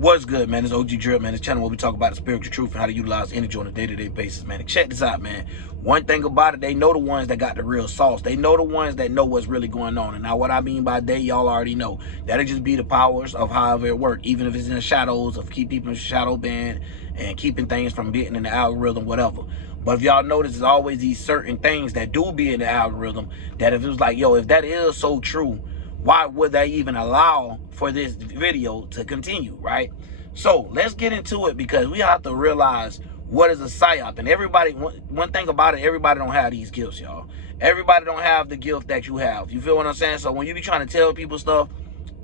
What's good, man? It's OG Drip, man. This channel where we talk about the spiritual truth and how to utilize energy on a day-to-day basis, man. And check this out, man. One thing about it, they know the ones that got the real sauce. They know the ones that know what's really going on. And now what I mean by they, y'all already know. That'll just be the powers of however it works, even if it's in the shadows, of keep people in the shadow band and keeping things from getting in the algorithm, whatever. But if y'all notice, there's always these certain things that do be in the algorithm that if it was like, yo, if that is so true, why would they even allow for this video to continue, right? So let's get into it, because we have to realize what is a psyop. And everybody, one thing about it, everybody don't have these gifts, y'all. Everybody don't have the gift that you have. You feel what I'm saying? So when you be trying to tell people stuff,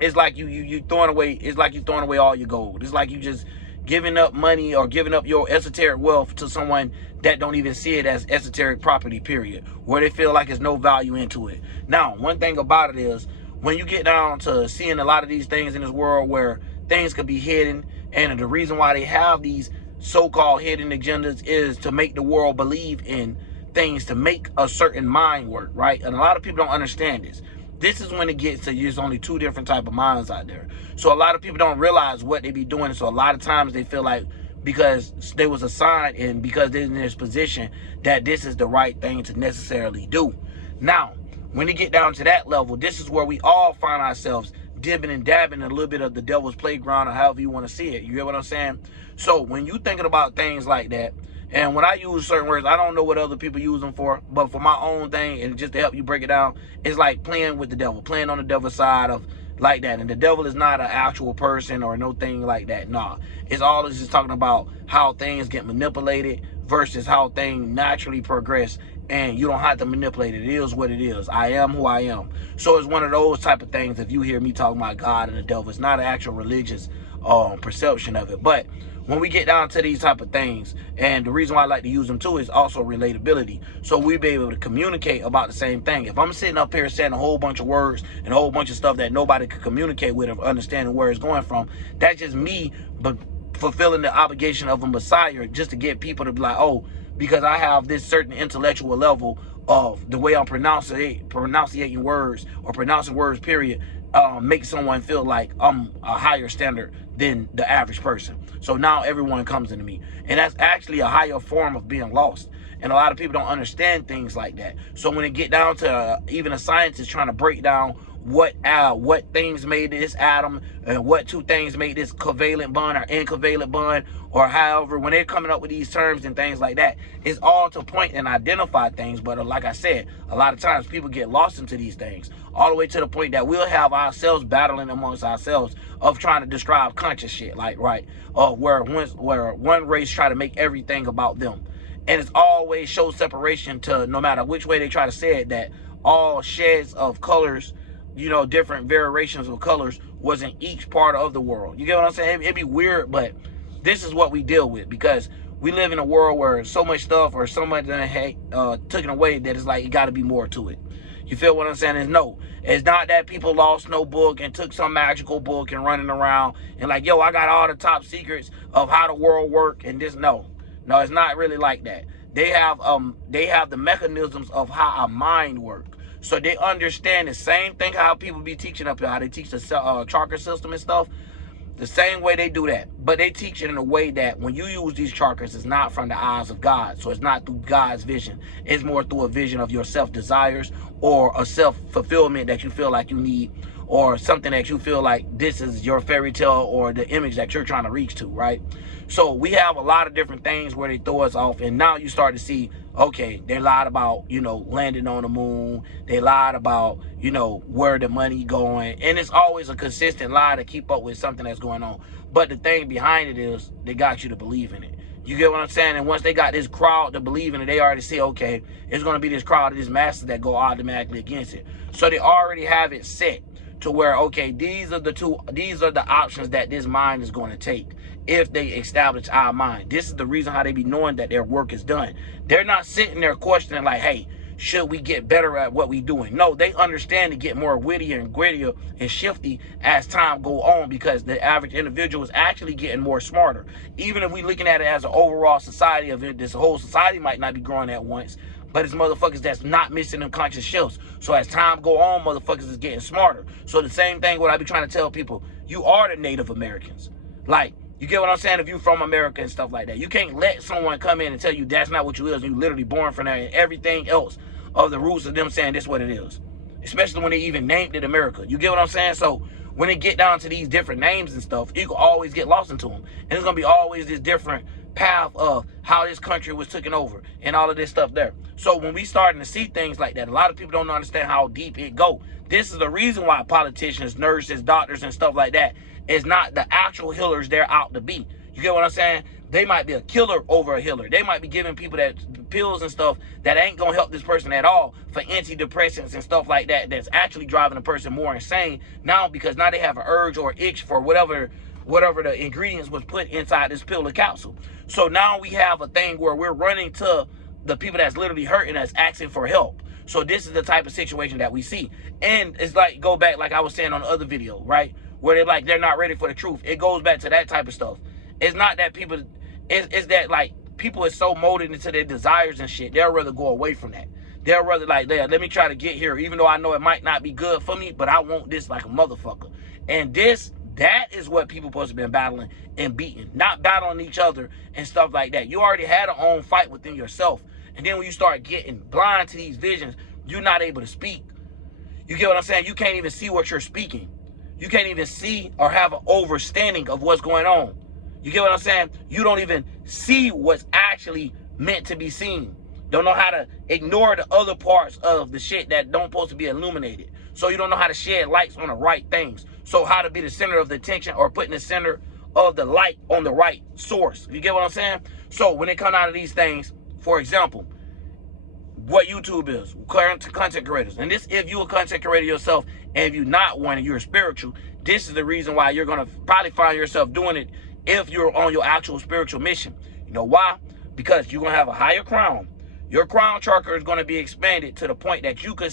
it's like you throwing away, it's like you throwing away all your gold. It's like you just giving up money or giving up your esoteric wealth to someone that don't even see it as esoteric property, period, where they feel like there's no value into it. Now, one thing about it is, when you get down to seeing a lot of these things in this world where things could be hidden, and the reason why they have these so-called hidden agendas is to make the world believe in things, to make a certain mind work, right? And a lot of people don't understand this. This is when it gets to there's only two different type of minds out there. So a lot of people don't realize what they be doing. So a lot of times they feel like because they was assigned and because they're in this position that this is the right thing to necessarily do. Now, when you get down to that level, this is where we all find ourselves dipping and dabbing in a little bit of the devil's playground, or however you want to see it. You get what I'm saying? So when you thinking about things like that, and when I use certain words, I don't know what other people use them for, but for my own thing, and just to help you break it down, it's like playing with the devil, playing on the devil's side of like that. And the devil is not an actual person or no thing like that. Nah, it's all just talking about how things get manipulated versus how things naturally progress. And you don't have to manipulate it. It is what it is. I am who I am. So it's one of those type of things. If you hear me talking about God and the devil, it's not an actual religious perception of it. But when we get down to these type of things, and the reason why I like to use them too is also relatability. So we be able to communicate about the same thing. If I'm sitting up here saying a whole bunch of words and a whole bunch of stuff that nobody could communicate with or understanding where it's going from, that's just me but fulfilling the obligation of a messiah, just to get people to be like, oh, because I have this certain intellectual level of the way I'm pronouncing words or pronouncing words, period, makes someone feel like I'm a higher standard than the average person. So now everyone comes into me. And that's actually a higher form of being lost. And a lot of people don't understand things like that. So when it get down to even a scientist trying to break down what things made this atom and what two things made this covalent bond or incovalent bond, or however, when they're coming up with these terms and things like that, it's all to point and identify things. But like I said, a lot of times people get lost into these things, all the way to the point that we'll have ourselves battling amongst ourselves of trying to describe conscious shit, like, right, where one race try to make everything about them. And it's always show separation to, no matter which way they try to say it, that all shades of colors, you know, different variations of colors was in each part of the world. You get what I'm saying? It'd be weird, but this is what we deal with, because we live in a world where so much stuff or so much taken away that it's like it got to be more to it. You feel what I'm saying? Is no, it's not that people lost no book and took some magical book and running around and like, yo, I got all the top secrets of how the world work and this. No, it's not really like that. They have the mechanisms of how our mind works. So they understand the same thing how people be teaching up here, how they teach the chakra system and stuff. The same way they do that. But they teach it in a way that when you use these chakras, it's not from the eyes of God. So it's not through God's vision. It's more through a vision of your self-desires or a self-fulfillment that you feel like you need, or something that you feel like this is your fairy tale or the image that you're trying to reach to, right? So we have a lot of different things where they throw us off, and now you start to see, okay, they lied about, you know, landing on the moon. They lied about, you know, where the money going. And it's always a consistent lie to keep up with something that's going on. But the thing behind it is they got you to believe in it. You get what I'm saying? And once they got this crowd to believe in it, they already say, okay, it's going to be this crowd of these masses that go automatically against it. So they already have it set to where, okay, these are the options that this mind is going to take if they establish our mind. This is the reason how they be knowing that their work is done. They're not sitting there questioning like, hey, should we get better at what we doing? No, they understand to get more wittier and grittier and shifty as time go on, because the average individual is actually getting more smarter. Even if we looking at it as an overall society of it, this whole society might not be growing at once, but it's motherfuckers that's not missing them conscious shifts. So as time go on, motherfuckers is getting smarter. So the same thing what I be trying to tell people, you are the Native Americans. Like, you get what I'm saying? If you're from America and stuff like that, you can't let someone come in and tell you that's not what you is. You literally born from there, and everything else of the roots of them saying this what it is. Especially when they even named it America. You get what I'm saying? So when it get down to these different names and stuff, you can always get lost into them. And it's gonna be always this different path of how this country was taken over and all of this stuff there. So when we starting to see things like that, a lot of people don't understand how deep it go. This is the reason why politicians, nurses, doctors, and stuff like that is not the actual healers they're out to be. You get what I'm saying? They might be a killer over a healer. They might be giving people that pills and stuff that ain't gonna help this person at all for antidepressants and stuff like that. That's actually driving a person more insane now, because now they have an urge or itch for whatever the ingredients was put inside this pill or capsule. So now we have a thing where we're running to the people that's literally hurting us, asking for help. So this is the type of situation that we see. And it's like, go back, like I was saying on the other video, right? Where they're like, they're not ready for the truth. It goes back to that type of stuff. It's not that people, it's that like people are so molded into their desires and shit. They'll rather go away from that. They'll rather like, let me try to get here, even though I know it might not be good for me, but I want this like a motherfucker. And that is what people supposed to be battling and beating, not battling each other and stuff like that. You already had a own fight within yourself. And then when you start getting blind to these visions, you're not able to speak. You get what I'm saying? You can't even see what you're speaking. You can't even see or have an understanding of what's going on. You get what I'm saying? You don't even see what's actually meant to be seen. Don't know how to ignore the other parts of the shit that don't supposed to be illuminated. So you don't know how to shed lights on the right things. So how to be the center of the attention or putting the center of the light on the right source. You get what I'm saying? So when it comes out of these things, for example, what YouTube is, content creators. And this, if you're a content creator yourself, and if you're not one and you're spiritual, this is the reason why you're going to probably find yourself doing it if you're on your actual spiritual mission. You know why? Because you're going to have a higher crown. Your crown chakra is going to be expanded to the point that you could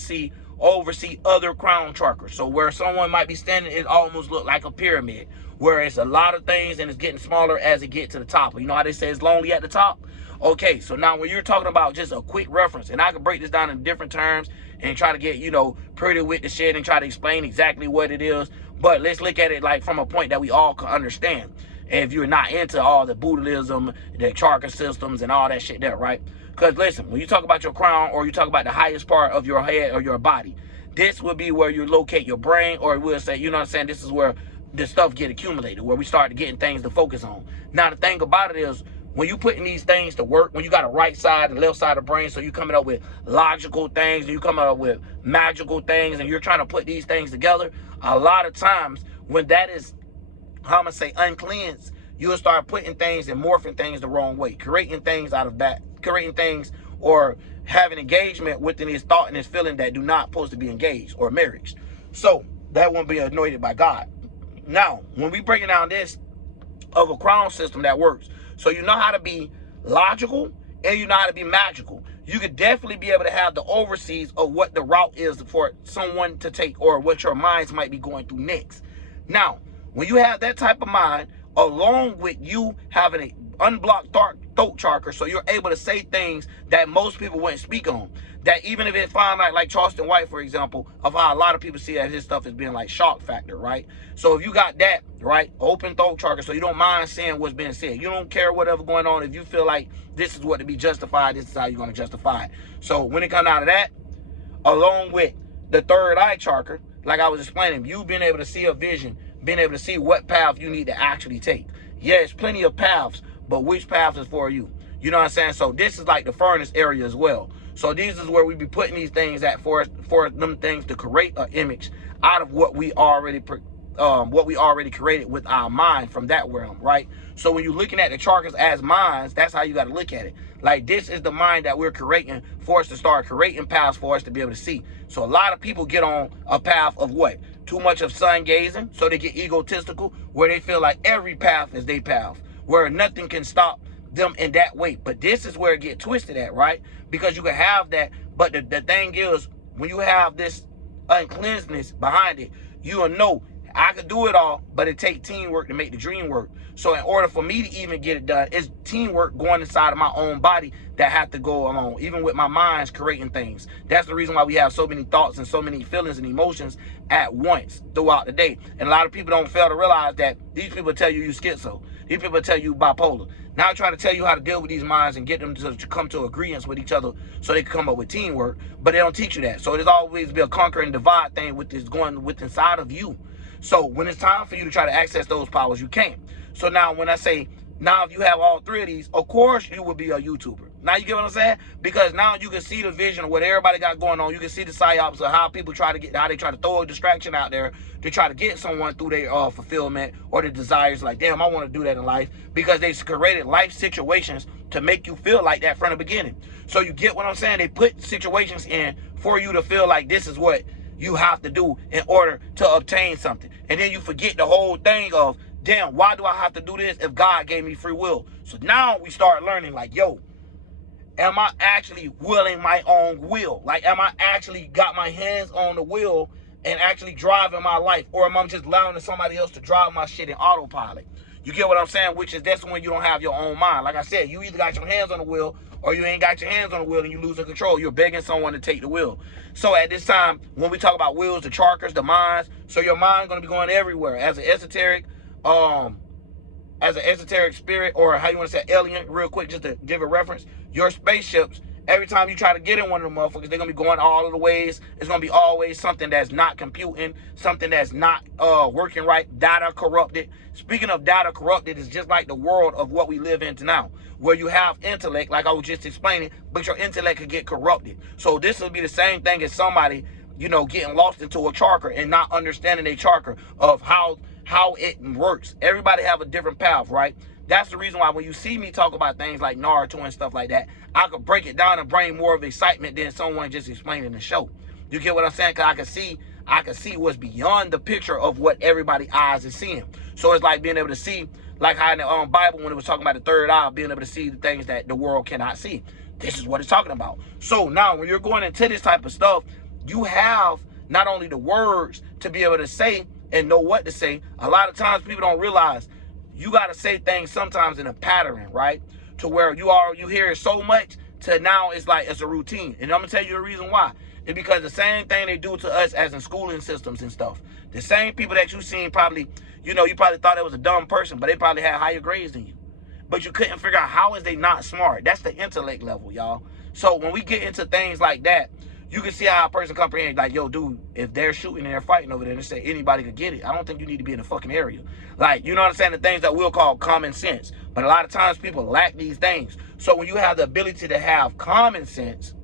oversee other crown chakras. So where someone might be standing, it almost look like a pyramid, where it's a lot of things and it's getting smaller as it gets to the top. You know how they say it's lonely at the top? Okay, so now when you're talking about just a quick reference, and I can break this down in different terms and try to get, you know, pretty with the shit and try to explain exactly what it is. But let's look at it like from a point that we all can understand. And if you're not into all the Buddhism, the chakra systems and all that shit there, right? Because listen, when you talk about your crown or you talk about the highest part of your head or your body, this will be where you locate your brain, or we'll say, you know what I'm saying, this is where the stuff get accumulated, where we start getting things to focus on. Now, the thing about it is, when you putting these things to work, when you got a right side and left side of the brain, so you coming up with logical things, and you coming up with magical things, and you're trying to put these things together, a lot of times when that is, how I'm going to say, uncleansed, you'll start putting things and morphing things the wrong way, creating things out of that, creating things or having engagement within his thought and his feeling that do not supposed to be engaged or marriage. So that won't be anointed by God. Now, when we breaking down this of a crown system that works, so you know how to be logical and you know how to be magical. You could definitely be able to have the overseas of what the route is for someone to take or what your minds might be going through next. Now, when you have that type of mind, along with you having an unblocked throat chakra, so you're able to say things that most people wouldn't speak on. That even if it found out, like Charleston White, for example, of how a lot of people see that his stuff as being like shock factor, right? So if you got that, right, open throat chakra, so you don't mind saying what's being said. You don't care whatever going on. If you feel like this is what to be justified, this is how you're going to justify it. So when it comes out of that, along with the third eye chakra, like I was explaining, you being able to see a vision, being able to see what path you need to actually take. Yeah, there's plenty of paths, but which path is for you? You know what I'm saying? So this is like the furnace area as well. So this is where we be putting these things at for them things to create an image out of what we already created with our mind from that realm, right? So when you're looking at the chakras as minds, that's how you got to look at it. Like, this is the mind that we're creating for us to start creating paths for us to be able to see. So a lot of people get on a path of what? Too much of sun gazing, so they get egotistical, where they feel like every path is their path, where nothing can stop them in that way. But this is where it get twisted at, right? Because you can have that, but the thing is, when you have this uncleanness behind it, you will know I could do it all, but it takes teamwork to make the dream work. So in order for me to even get it done, it's teamwork going inside of my own body that have to go along, even with my mind's creating things. That's the reason why we have so many thoughts and so many feelings and emotions at once throughout the day. And a lot of people don't fail to realize that these people tell you schizo. These people tell you bipolar. Now I try to tell you how to deal with these minds and get them to come to agreements with each other so they can come up with teamwork, but they don't teach you that. So there's always be a conquer and divide thing with this going with inside of you. So when it's time for you to try to access those powers, you can't. So now when I say, now if you have all three of these, of course you will be a YouTuber. Now you get what I'm saying? Because now you can see the vision of what everybody got going on. You can see the psyops of how people try to get, how they try to throw a distraction out there to try to get someone through their fulfillment or their desires. Like, damn, I want to do that in life, because they created life situations to make you feel like that from the beginning. So you get what I'm saying? They put situations in for you to feel like this is what you have to do in order to obtain something. And then you forget the whole thing of, damn, why do I have to do this if God gave me free will? So now we start learning like, yo, am I actually willing my own will? Like, am I actually got my hands on the wheel and actually driving my life? Or am I just allowing somebody else to drive my shit in autopilot? You get what I'm saying? Which is, that's when you don't have your own mind. Like I said, you either got your hands on the wheel or you ain't got your hands on the wheel and you losing control. You're begging someone to take the wheel. So at this time, when we talk about wills, the chakras, the minds, so your mind going to be going everywhere. As an esoteric spirit, or how you want to say alien, real quick, just to give a reference, your spaceships, every time you try to get in one of them motherfuckers, they're going to be going all of the ways. It's going to be always something that's not computing, something that's not working right, data corrupted. Speaking of data corrupted, it's just like the world of what we live in now, where you have intellect, like I was just explaining, but your intellect could get corrupted. So this will be the same thing as somebody, you know, getting lost into a chakra and not understanding a chakra of how it works. Everybody have a different path, right? That's the reason why when you see me talk about things like Naruto and stuff like that, I could break it down and bring more of excitement than someone just explaining the show. You get what I'm saying? Because I can see what's beyond the picture of what everybody's eyes is seeing. So it's like being able to see, like how in the Bible when it was talking about the third eye, being able to see the things that the world cannot see. This is what it's talking about. So now when you're going into this type of stuff, you have not only the words to be able to say and know what to say. A lot of times people don't realize you got to say things sometimes in a pattern, right? To where you hear it so much to now it's like it's a routine. And I'm going to tell you the reason why. It's because the same thing they do to us as in schooling systems and stuff. The same people that you seen probably, you know, you probably thought it was a dumb person, but they probably had higher grades than you. But you couldn't figure out how is they not smart. That's the intellect level, y'all. So when we get into things like that, you can see how a person comprehends, like, yo, dude, if they're shooting and they're fighting over there and they say anybody could get it, I don't think you need to be in the fucking area. Like, you know what I'm saying? The things that we'll call common sense. But a lot of times people lack these things. So when you have the ability to have common sense,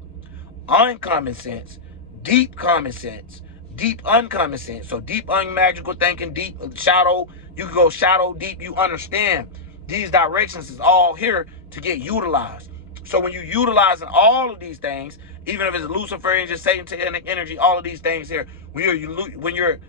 uncommon sense, deep common sense, deep uncommon sense. So deep unmagical thinking, deep shadow, you can go shadow deep, you understand these directions is all here to get utilized. So when you utilizing all of these things, even if it's Luciferian, just Satanic energy, all of these things here, when you're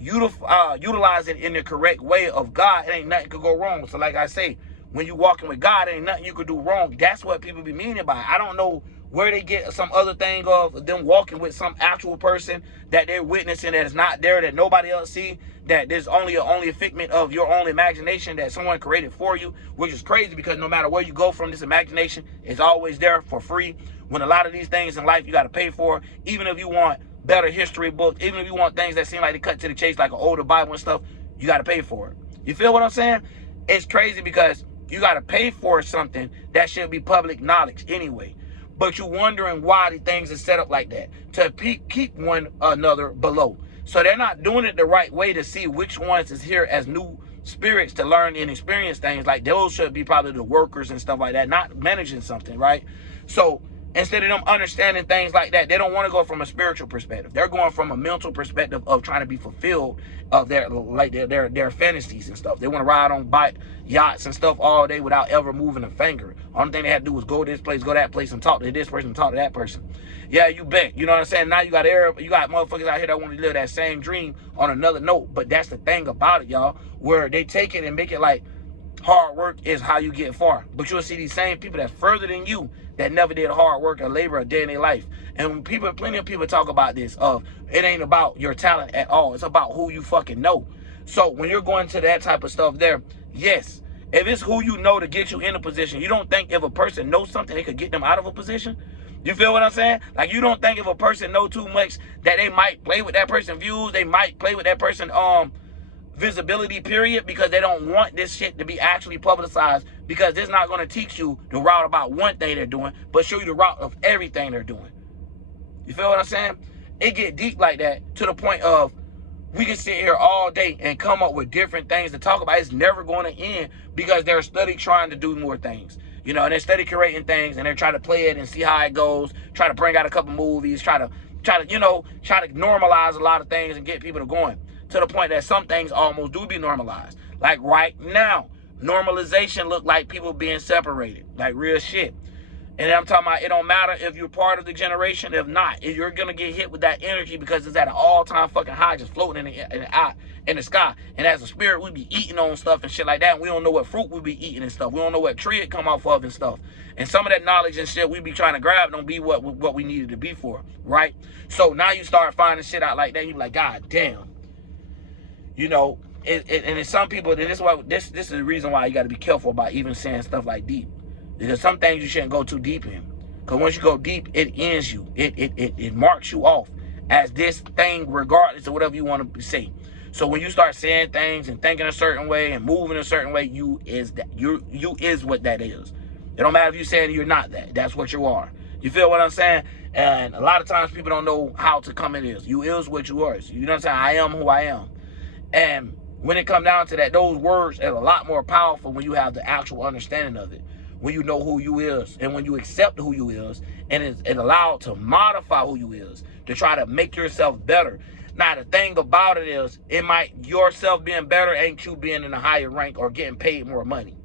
utilizing in the correct way of God, it ain't nothing could go wrong. So like I say, when you walking with God, ain't nothing you could do wrong. That's what people be meaning by it. I don't know where they get some other thing of them walking with some actual person that they're witnessing that is not there, that nobody else see, that there's only a figment of your own imagination that someone created for you, which is crazy because no matter where you go from, this imagination is always there for free. When a lot of these things in life you got to pay for, even if you want better history books, even if you want things that seem like they cut to the chase, like an older Bible and stuff, you got to pay for it. You feel what I'm saying? It's crazy because you got to pay for something that should be public knowledge anyway. But you're wondering why the things are set up like that, to keep one another below. So they're not doing it the right way to see which ones is here as new spirits to learn and experience things. Like those should be probably the workers and stuff like that, not managing something, right? So instead of them understanding things like that, they don't want to go from a spiritual perspective. They're going from a mental perspective of trying to be fulfilled of their fantasies and stuff. They want to ride on bike yachts and stuff all day without ever moving a finger. Only thing they had to do was go to this place, go to that place, and talk to this person, and talk to that person. Yeah, you bet. You know what I'm saying? Now you got motherfuckers out here that want to live that same dream on another note. But that's the thing about it, y'all, where they take it and make it like hard work is how you get far. But you'll see these same people that's further than you that never did hard work or labor a day in their life. And when plenty of people talk about this, it ain't about your talent at all. It's about who you fucking know. So when you're going to that type of stuff there, yes, if it's who you know to get you in a position, you don't think if a person knows something, they could get them out of a position? You feel what I'm saying? Like, you don't think if a person know too much that they might play with that person's views, they might play with that person visibility, period, because they don't want this shit to be actually publicized, because it's not going to teach you the route about one thing they're doing, but show you the route of everything they're doing. You feel what I'm saying? It get deep like that, to the point of we can sit here all day and come up with different things to talk about. It's never going to end, because they're study trying to do more things. You know, and they're study curating things, and they're trying to play it and see how it goes, try to bring out a couple movies, try to normalize a lot of things and get people to going, to the point that some things almost do be normalized. Like right now, normalization look like people being separated, like real shit. And I'm talking about, it don't matter if you're part of the generation, if not, if you're gonna get hit with that energy, because it's at an all-time fucking high, just floating in the sky. And as a spirit, we be eating on stuff and shit like that, and we don't know what fruit we be eating and stuff. We don't know what tree it come off of and stuff. And some of that knowledge and shit we be trying to grab don't be what we needed to be for, right? So now you start finding shit out like that, you be like, God damn. You know, and it's some people, and this is the reason why you got to be careful about even saying stuff like deep. Because some things you shouldn't go too deep in. Because once you go deep, it ends you. It marks you off as this thing, regardless of whatever you want to say. So when you start saying things and thinking a certain way and moving a certain way, you is what that is. It don't matter if you're saying you're not that. That's what you are. You feel what I'm saying? And a lot of times people don't know how to come in is. You is what you are. You know what I'm saying? I am who I am. And when it comes down to that, those words are a lot more powerful when you have the actual understanding of it. When you know who you is, and when you accept who you is, and it's allowed to modify who you is, to try to make yourself better. Now, the thing about it is, yourself being better ain't you being in a higher rank or getting paid more money.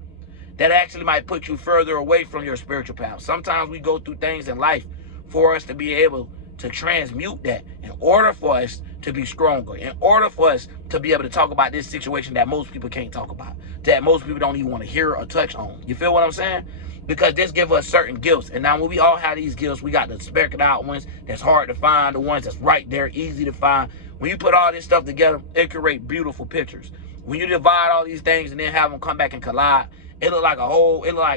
That actually might put you further away from your spiritual path. Sometimes we go through things in life for us to be able to transmute that, in order for us to be stronger, in order for us to be able to talk about this situation that most people can't talk about, that most people don't even want to hear or touch on. You feel what I'm saying? Because this gives us certain gifts. And now when we all have these gifts, we got the speckled out ones that's hard to find, the ones that's right there, easy to find. When you put all this stuff together, it creates beautiful pictures. When you divide all these things and then have them come back and collide, it look like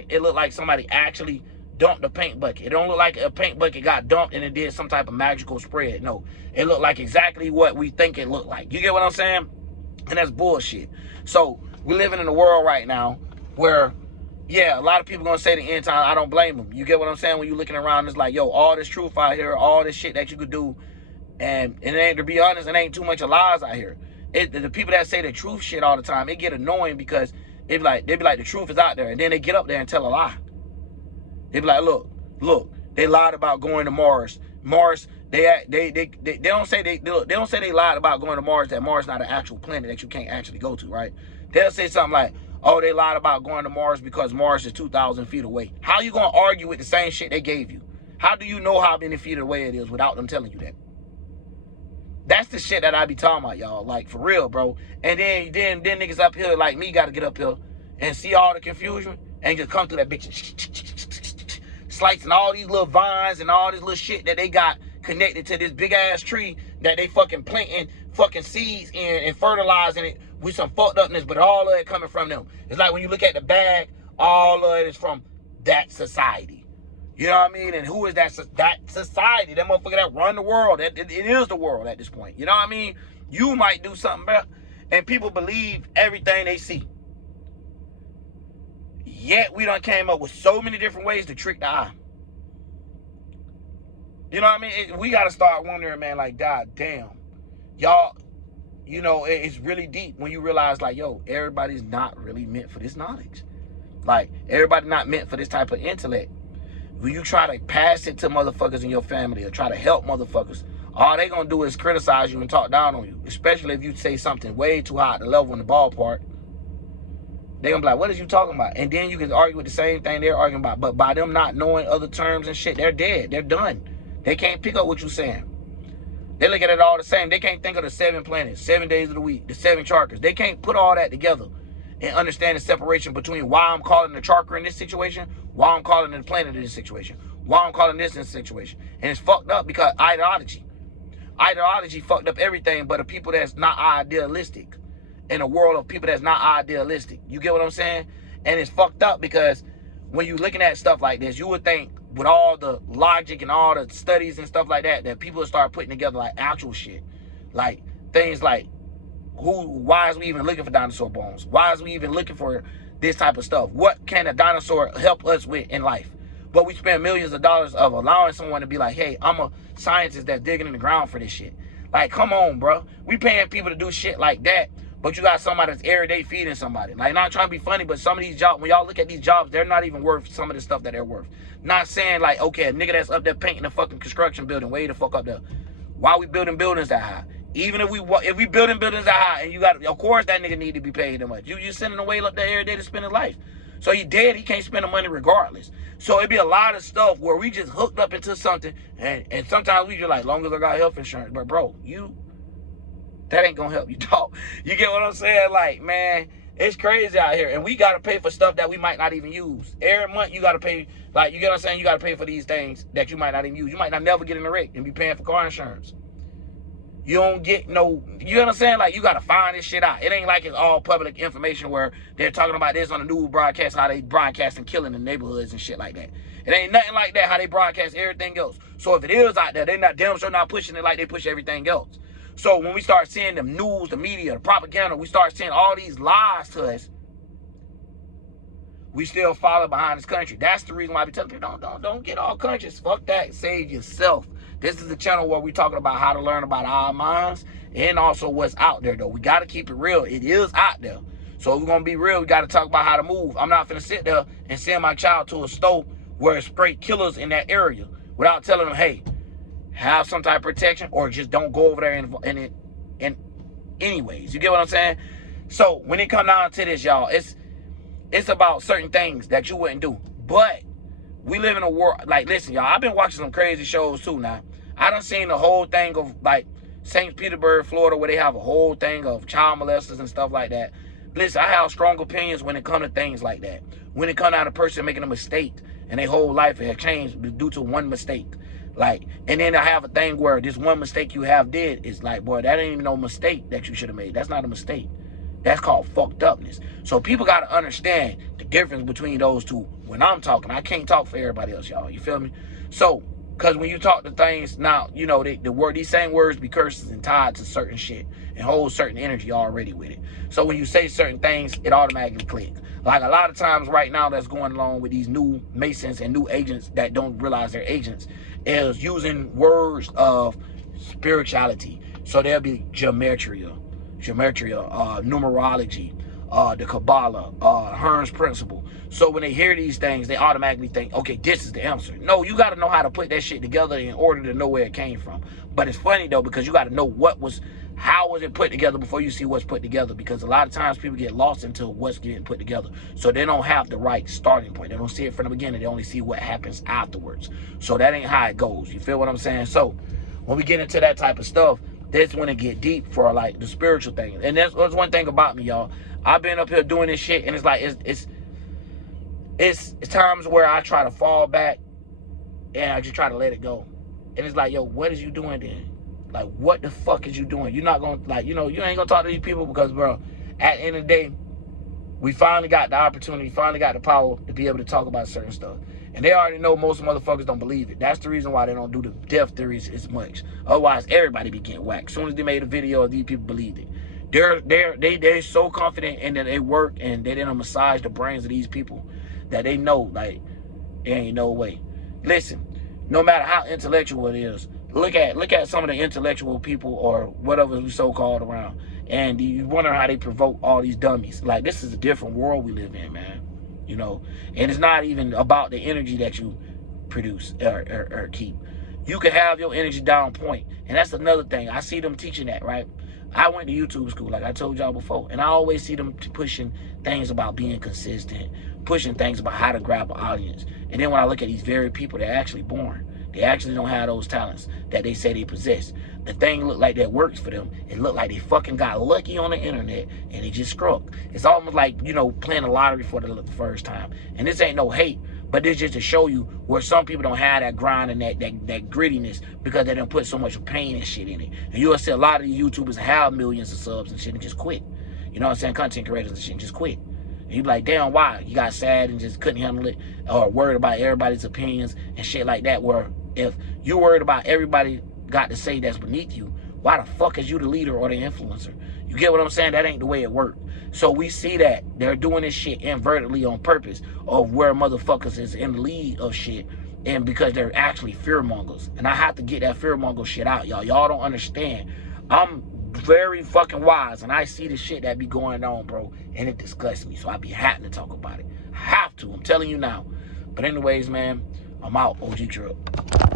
it look like somebody actually dumped a paint bucket. It don't look like a paint bucket got dumped and it did some type of magical spread. No, it looked like exactly what we think it looked like. You get what I'm saying? And that's bullshit. So we're living in a world right now where, yeah, a lot of people gonna say the end time. I don't blame them. You get what I'm saying? When you're looking around, it's like, yo, all this truth out here, all this shit that you could do, and it ain't, to be honest, it ain't too much of lies out here. The people that say the truth shit all the time, it get annoying, because they be like the truth is out there, and then they get up there and tell a lie. They be like, look, they lied about going to Mars. Mars, they don't say they lied about going to Mars, that Mars not an actual planet that you can't actually go to, right? They'll say something like, oh, they lied about going to Mars because Mars is 2,000 feet away. How you gonna argue with the same shit they gave you? How do you know how many feet away it is without them telling you that? That's the shit that I be talking about, y'all. Like, for real, bro. And then niggas up here like me got to get up here and see all the confusion and just come through that bitch, slicing all these little vines and all this little shit that they got connected to this big ass tree that they fucking planting fucking seeds in and fertilizing it with some fucked upness, but all of it coming from them. It's like when you look at the bag, all of it is from that society. You know what I mean? And who is that society? That motherfucker that run the world. It is the world at this point. You know what I mean? You might do something better, and people believe everything they see. Yet we done came up with so many different ways to trick the eye. You know what I mean? We got to start wondering, man, like, God damn. Y'all, you know, it's really deep when you realize, like, yo, everybody's not really meant for this knowledge. Like, everybody not meant for this type of intellect. When you try to pass it to motherfuckers in your family or try to help motherfuckers, all they gonna do is criticize you and talk down on you. Especially if you say something way too high at the level in the ballpark. They gonna be like, what is you talking about? And then you can argue with the same thing they're arguing about. But by them not knowing other terms and shit, they're dead. They're done. They can't pick up what you're saying. They look at it all the same. They can't think of the 7 planets, 7 days of the week, the 7 chakras. They can't put all that together and understand the separation between why I'm calling the chakra in this situation, why I'm calling the planet in this situation, why I'm calling this in this situation. And it's fucked up because ideology. Ideology fucked up everything but the people that's not idealistic. in a world of people that's not idealistic. You get what I'm saying? And it's fucked up because when you're looking at stuff like this, you would think with all the logic and all the studies and stuff like that, that people would start putting together like actual shit. Like things like, why is we even looking for dinosaur bones? Why is we even looking for this type of stuff? What can a dinosaur help us with in life? But we spend millions of dollars of allowing someone to be like, hey, I'm a scientist that's digging in the ground for this shit. Like, come on, bro. We paying people to do shit like that, but you got somebody that's every day feeding somebody. Like, not trying to be funny, but some of these jobs, when y'all look at these jobs, they're not even worth some of the stuff that they're worth. Not saying like, okay, a nigga that's up there painting a fucking construction building, way the fuck up there. Why we building buildings that high? Even if we building buildings that high, and you got, of course that nigga need to be paid that much. You sending away up there every day to spend his life. So he dead, he can't spend the money regardless. So it'd be a lot of stuff where we just hooked up into something, and sometimes we just like, long as I got health insurance. But bro, that ain't gonna help you, dog. You get what I'm saying? Like, man, it's crazy out here. And we gotta pay for stuff that we might not even use. Every month you gotta pay, like, you get what I'm saying? You gotta pay for these things that you might not even use. You might not never get in a wreck and be paying for car insurance. You don't get no, you know what I'm saying? Like, you got to find this shit out. It ain't like it's all public information where they're talking about this on the news broadcast, how they broadcast and killing in neighborhoods and shit like that. It ain't nothing like that, how they broadcast everything else. So if it is out there, they're not damn sure not pushing it like they push everything else. So when we start seeing the news, the media, the propaganda, we start seeing all these lies to us, we still follow behind this country. That's the reason why I be telling people, don't get all conscious. Fuck that. Save yourself. This is the channel where we're talking about how to learn about our minds and also what's out there, though. We got to keep it real. It is out there. So if we're going to be real, we got to talk about how to move. I'm not finna sit there and send my child to a store where it's straight killers in that area without telling them, hey, have some type of protection or just don't go over there and anyways. You get what I'm saying? So when it come down to this, y'all, it's about certain things that you wouldn't do. But we live in a world, like, listen, y'all, I've been watching some crazy shows too now. I done seen the whole thing of, like, St. Petersburg, Florida, where they have a whole thing of child molesters and stuff like that. Listen, I have strong opinions when it comes to things like that. When it comes down to a person making a mistake and their whole life has changed due to one mistake. Like, and then I have a thing where this one mistake you have did is like, boy, that ain't even no mistake that you should have made. That's not a mistake. That's called fucked upness. So people got to understand the difference between those two. When I'm talking, I can't talk for everybody else, y'all. You feel me? So, because when you talk to things now, you know, these same words be curses and tied to certain shit and hold certain energy already with it. So when you say certain things, it automatically clicks. Like a lot of times right now that's going along with these new Masons and new agents that don't realize they're agents is using words of spirituality. So there'll be gematria, numerology, the Kabbalah, Hermes principle. So when they hear these things, they automatically think, okay, this is the answer. No, you got to know how to put that shit together in order to know where it came from. But it's funny though, because you got to know how was it put together before you see what's put together. Because a lot of times people get lost into what's getting put together. So they don't have the right starting point. They don't see it from the beginning. They only see what happens afterwards. So that ain't how it goes. You feel what I'm saying? So when we get into that type of stuff, that's when it get deep for like the spiritual thing. And that's one thing about me, y'all. I've been up here doing this shit, and it's like it's times where I try to fall back and I just try to let it go. And it's like, yo, what is you doing then? Like, what the fuck is you doing? You're not gonna, like, you know, you ain't gonna talk to these people because, bro, at the end of the day, we finally got the opportunity, finally got the power to be able to talk about certain stuff. And they already know most motherfuckers don't believe it. That's the reason why they don't do the death theories as much. Otherwise, everybody be getting whacked. As soon as they made a video, these people believed it. They're so confident in that they work and they didn't massage the brains of these people that they know, like, there ain't no way. Listen, no matter how intellectual it is, look at some of the intellectual people or whatever we so-called around, and you wonder how they provoke all these dummies. Like, this is a different world we live in, man. You know, and it's not even about the energy that you produce or keep. You can have your energy down point, and that's another thing. I see them teaching that, right? I went to YouTube school, like I told y'all before, and I always see them pushing things about being consistent, pushing things about how to grab an audience. And then when I look at these very people, they're actually born. They actually don't have those talents that they say they possess. The thing look like that works for them. It looked like they fucking got lucky on the internet and they just struck. It's almost like, you know, playing the lottery for the first time. And this ain't no hate, but this just to show you where some people don't have that grind and that grittiness because they done put so much pain and shit in it. And you'll see a lot of these YouTubers have millions of subs and shit and just quit. You know what I'm saying? Content creators and shit just quit. And you be like, damn, why? You got sad and just couldn't handle it, or worried about everybody's opinions and shit like that, where if you worried about everybody got to say that's beneath you, why the fuck is you the leader or the influencer? You get what I'm saying? That ain't the way it worked. So we see that they're doing this shit invertedly on purpose of where motherfuckers is in the lead of shit, and because they're actually fear mongers. And I have to get that fear monger shit out, y'all. Y'all don't understand. I'm very fucking wise, and I see the shit that be going on, bro, and it disgusts me. So I be having to talk about it. I have to. I'm telling you now. But anyways, man, I'm out. OG Drip.